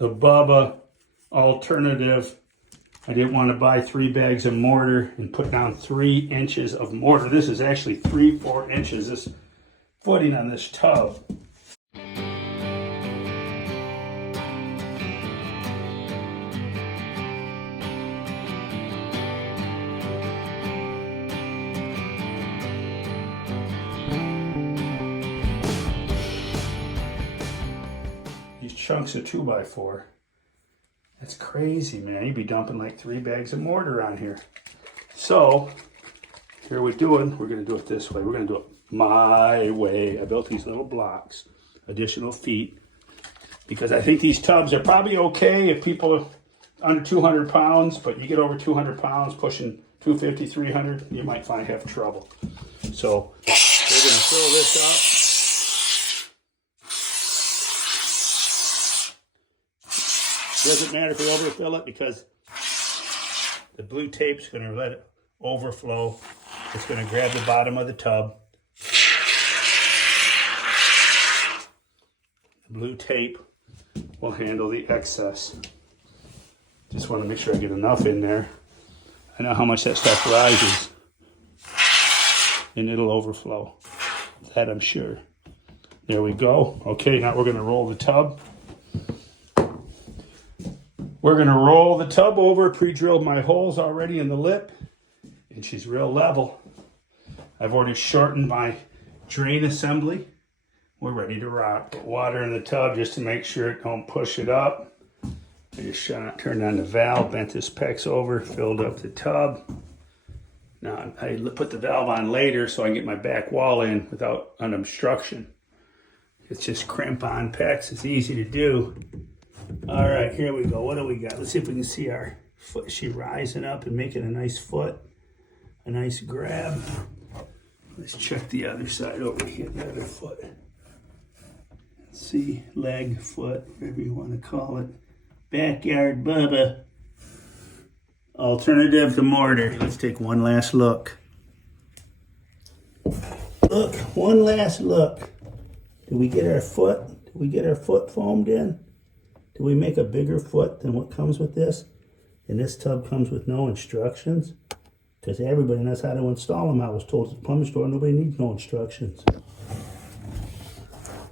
the Bubba alternative. I didn't want to buy 3 bags of mortar and put down 3 inches of mortar. This is actually 3-4 inches, this footing on this tub. These chunks of 2x4. That's crazy, man. You'd be dumping like 3 bags of mortar on here. So, here we're going to do it this way. We're going to do it my way. I built these little blocks, additional feet, because I think these tubs are probably okay if people are under 200 pounds, but you get over 200 pounds, pushing 250, 300, you might have trouble. So, we're going to fill this up. Doesn't matter if we overfill it because the blue tape's going to let it overflow. It's going to grab the bottom of the tub. The blue tape will handle the excess. Just want to make sure I get enough in there. I know how much that stuff rises. And it'll overflow. That I'm sure. There we go. Okay, now we're going to roll the tub. We're going to roll the tub over, pre-drilled my holes already in the lip, and she's real level. I've already shortened my drain assembly. We're ready to rock. Put water in the tub just to make sure it don't push it up. I just turned on the valve, bent this PEX over, filled up the tub. Now I put the valve on later so I can get my back wall in without an obstruction. It's just crimp on PEX, it's easy to do. All right, here we go. What do we got? Let's see if we can see our foot. She rising up and making a nice foot, a nice grab. Let's check the other side over here, the other foot. Let's see, leg, foot, whatever you want to call it. Backyard Bubba. Alternative to mortar. Let's take one last look. Look, one last look. Did we get our foot? Did we get our foot foamed in? Do we make a bigger foot than what comes with this? And this tub comes with no instructions? Because everybody knows how to install them. I was told at the plumbing store nobody needs no instructions.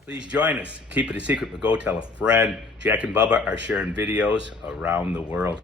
Please join us. Keep it a secret, but go tell a friend. Jack and Bubba are sharing videos around the world.